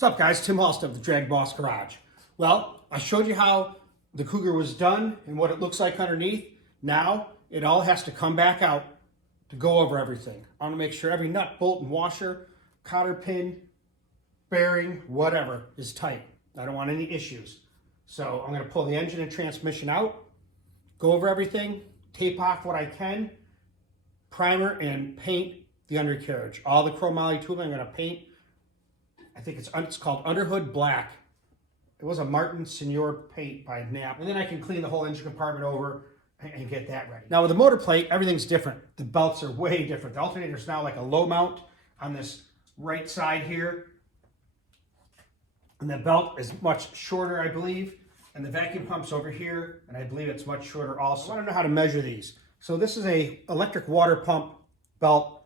What's up, guys? Tim Halston of the DragBoss Garage. Well, I showed you how the Cougar was done and what it looks like underneath. Now, it all has to come back out to go over everything. I want to make sure every nut, bolt, and washer, cotter pin, bearing, whatever, is tight. I don't want any issues. So I'm going to pull the engine and transmission out, go over everything, tape off what I can, primer, and paint the undercarriage. All the chromoly tubing I'm going to paint. I think it's called Underhood Black. It was a Martin Senior paint by Nap. And then I can clean the whole engine compartment over and get that ready. Now with the motor plate, everything's different. The belts are way different. The alternator is now like a low mount on this right side here. And the belt is much shorter, I believe. And the vacuum pump's over here, and I believe it's much shorter also. I want to know how to measure these. So this is a electric water pump belt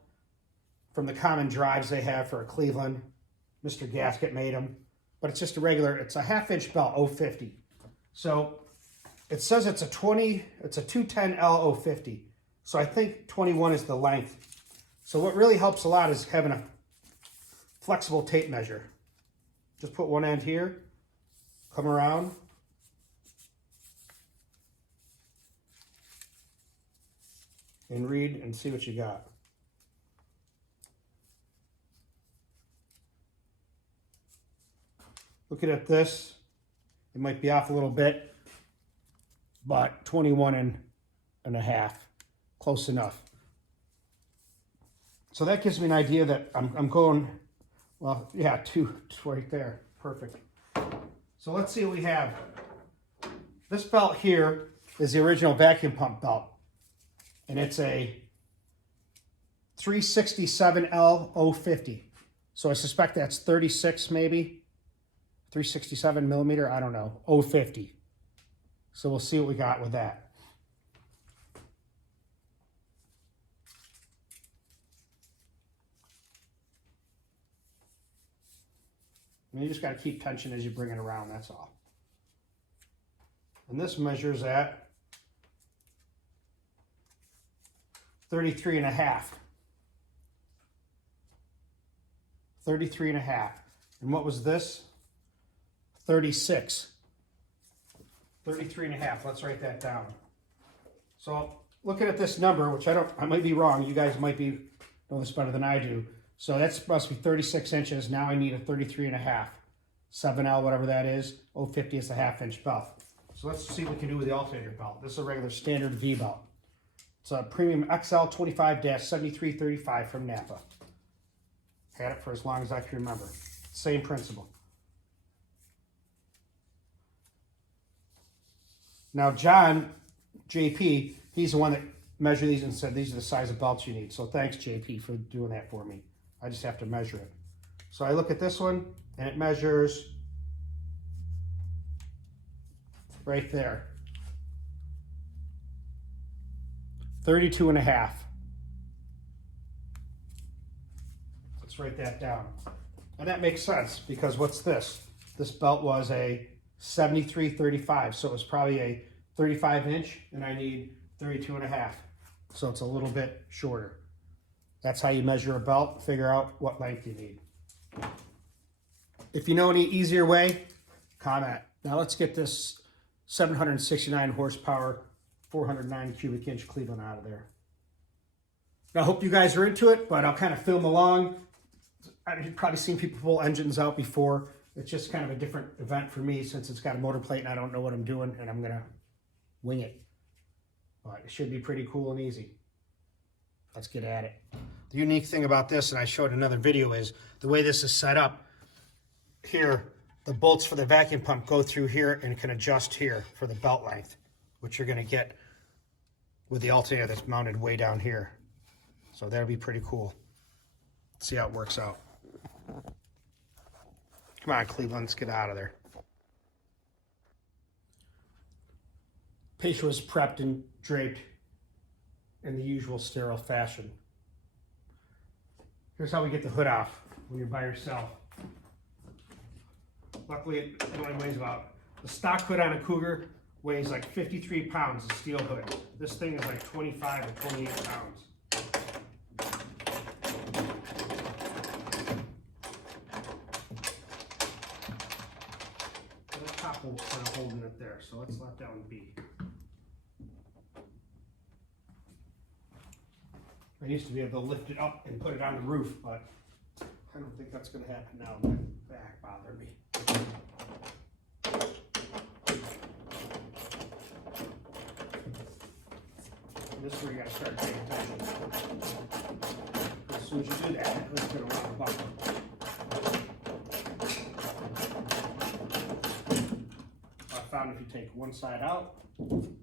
from the common drives they have for a Cleveland. Mr. Gasket made them, but it's just a regular, it's a 1/2-inch belt, 050. So it says it's a 210L 050. So I think 21 is the length. So what really helps a lot is having a flexible tape measure. Just put one end here, come around, and read and see what you got. Looking at this, it might be off a little bit, but 21.5, close enough. So that gives me an idea that I'm going, well, yeah, two right there, perfect. So let's see what we have. This belt here is the original vacuum pump belt, and it's a 367L 050. So I suspect that's 36 maybe. 367 millimeter, I don't know, 050. So we'll see what we got with that. And you just got to keep tension as you bring it around, that's all. And this measures at 33.5. 33.5. And what was this? 36. 33.5. Let's write that down. So looking at this number, which I might be wrong. You guys might know this better than I do. So that's must be 36 inches. Now I need a 33.5. 7L, whatever that is. 050 is a 1/2-inch belt. So let's see what we can do with the alternator belt. This is a regular standard V belt. It's a premium XL 25-7335 from Napa. Had it for as long as I can remember. Same principle. Now John, JP, he's the one that measured these and said these are the size of belts you need. So thanks, JP, for doing that for me. I just have to measure it. So I look at this one, and it measures right there. 32.5. Let's write that down. And that makes sense, because what's this? This belt was a 73/35, so it was probably a 35-inch, and I need 32.5. So it's a little bit shorter. That's how you measure a belt, figure out what length you need. If you know any easier way, comment. Now let's get this 769 horsepower, 409 cubic inch Cleveland out of there. Now I hope you guys are into it, but I'll kind of film along. I've probably seen people pull engines out before. It's just kind of a different event for me since it's got a motor plate and I don't know what I'm doing, and I'm going to wing it. But it should be pretty cool and easy. Let's get at it. The unique thing about this, and I showed in another video, is the way this is set up. Here, the bolts for the vacuum pump go through here and can adjust here for the belt length, which you're going to get with the alternator that's mounted way down here. So that'll be pretty cool. Let's see how it works out. Come on, Cleveland, let's get out of there. Patient was prepped and draped in the usual sterile fashion. Here's how we get the hood off when you're by yourself. Luckily, it only weighs about, the stock hood on a Cougar weighs like 53 pounds, a steel hood. This thing is like 25 or 28 pounds. kind of holding it there. So let's let that one be. I used to be able to lift it up and put it on the roof, but I don't think that's going to happen now. My back bothered me. This is where you got to start paying attention. As soon as you do that, it's going to run the buckle. I found if you take one side out, kind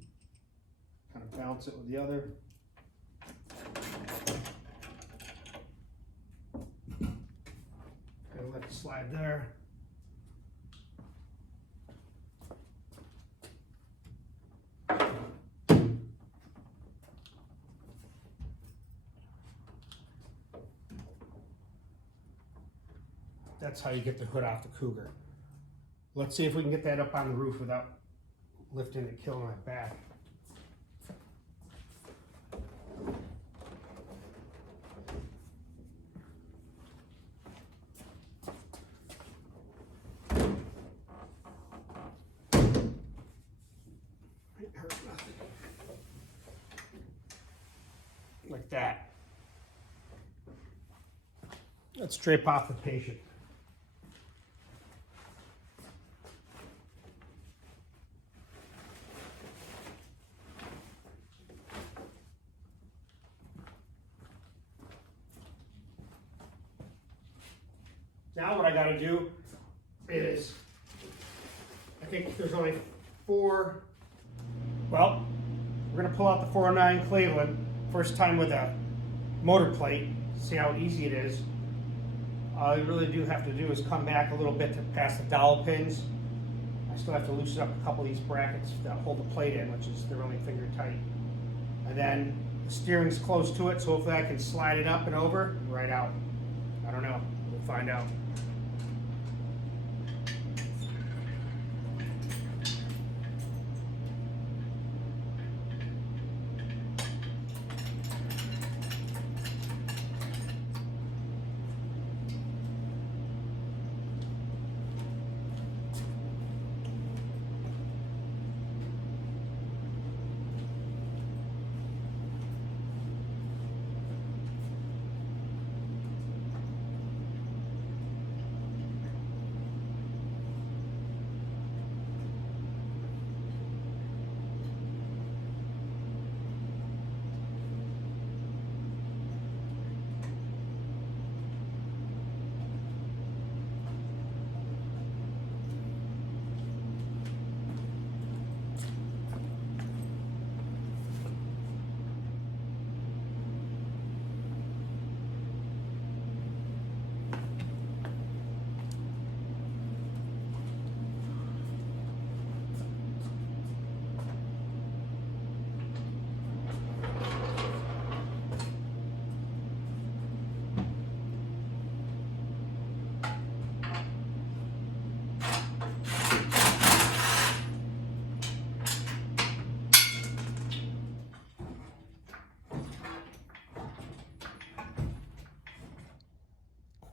of balance it with the other. And let it slide there. That's how you get the hood off the Cougar. Let's see if we can get that up on the roof without lifting it, killing my back. It hurt nothing. Like that. Let's drape off the patient. Now what I got to do is, I think there's only 4, well, we're going to pull out the 409 Cleveland, first time with a motor plate, see how easy it is. All you really do have to do is come back a little bit to past the dowel pins. I still have to loosen up a couple of these brackets that hold the plate in, which is, they're only finger tight. And then the steering's close to it, so hopefully I can slide it up and over, right out. I don't know, we'll find out.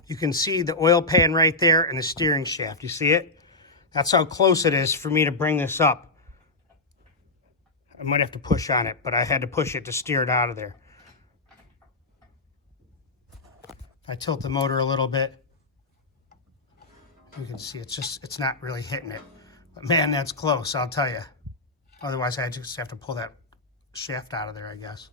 You can see the oil pan right there and the steering shaft. You see it? That's how close it is for me to bring this up. I might have to push on it, but I had to push it to steer it out of there. I tilt the motor a little bit. You can see it's not really hitting it. But man, that's close, I'll tell you. Otherwise, I just have to pull that shaft out of there, I guess.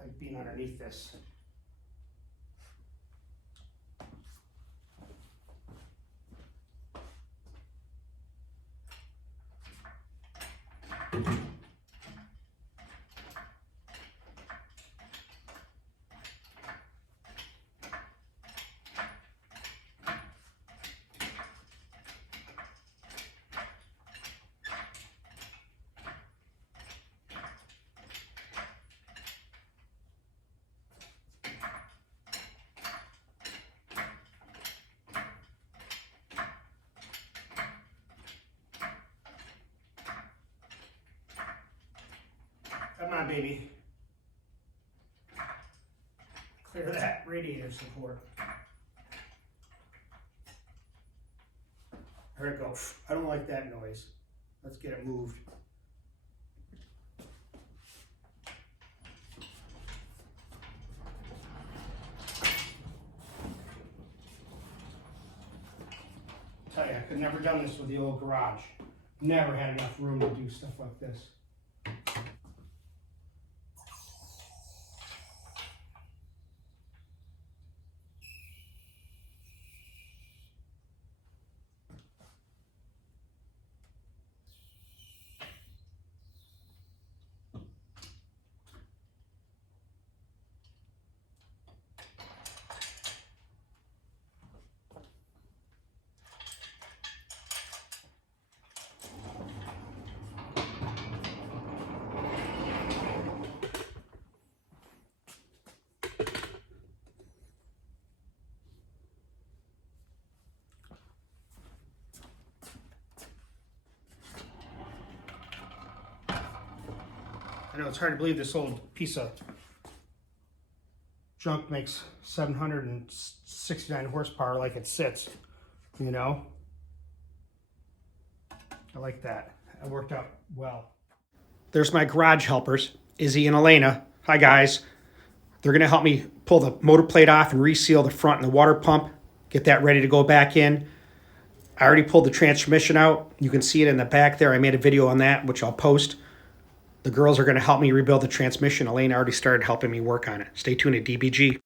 Like being underneath this. on, baby. Clear that radiator support. There it goes. I don't like that noise. Let's get it moved. Tell you, I could never done this with the old garage. Never had enough room to do stuff like this. I know it's hard to believe this old piece of junk makes 769 horsepower like it sits, you know? I like that. It worked out well. There's my garage helpers, Izzy and Elena. Hi guys. They're gonna help me pull the motor plate off and reseal the front and the water pump, get that ready to go back in. I already pulled the transmission out. You can see it in the back there. I made a video on that, which I'll post. The girls are going to help me rebuild the transmission. Elaine already started helping me work on it. Stay tuned at DBG.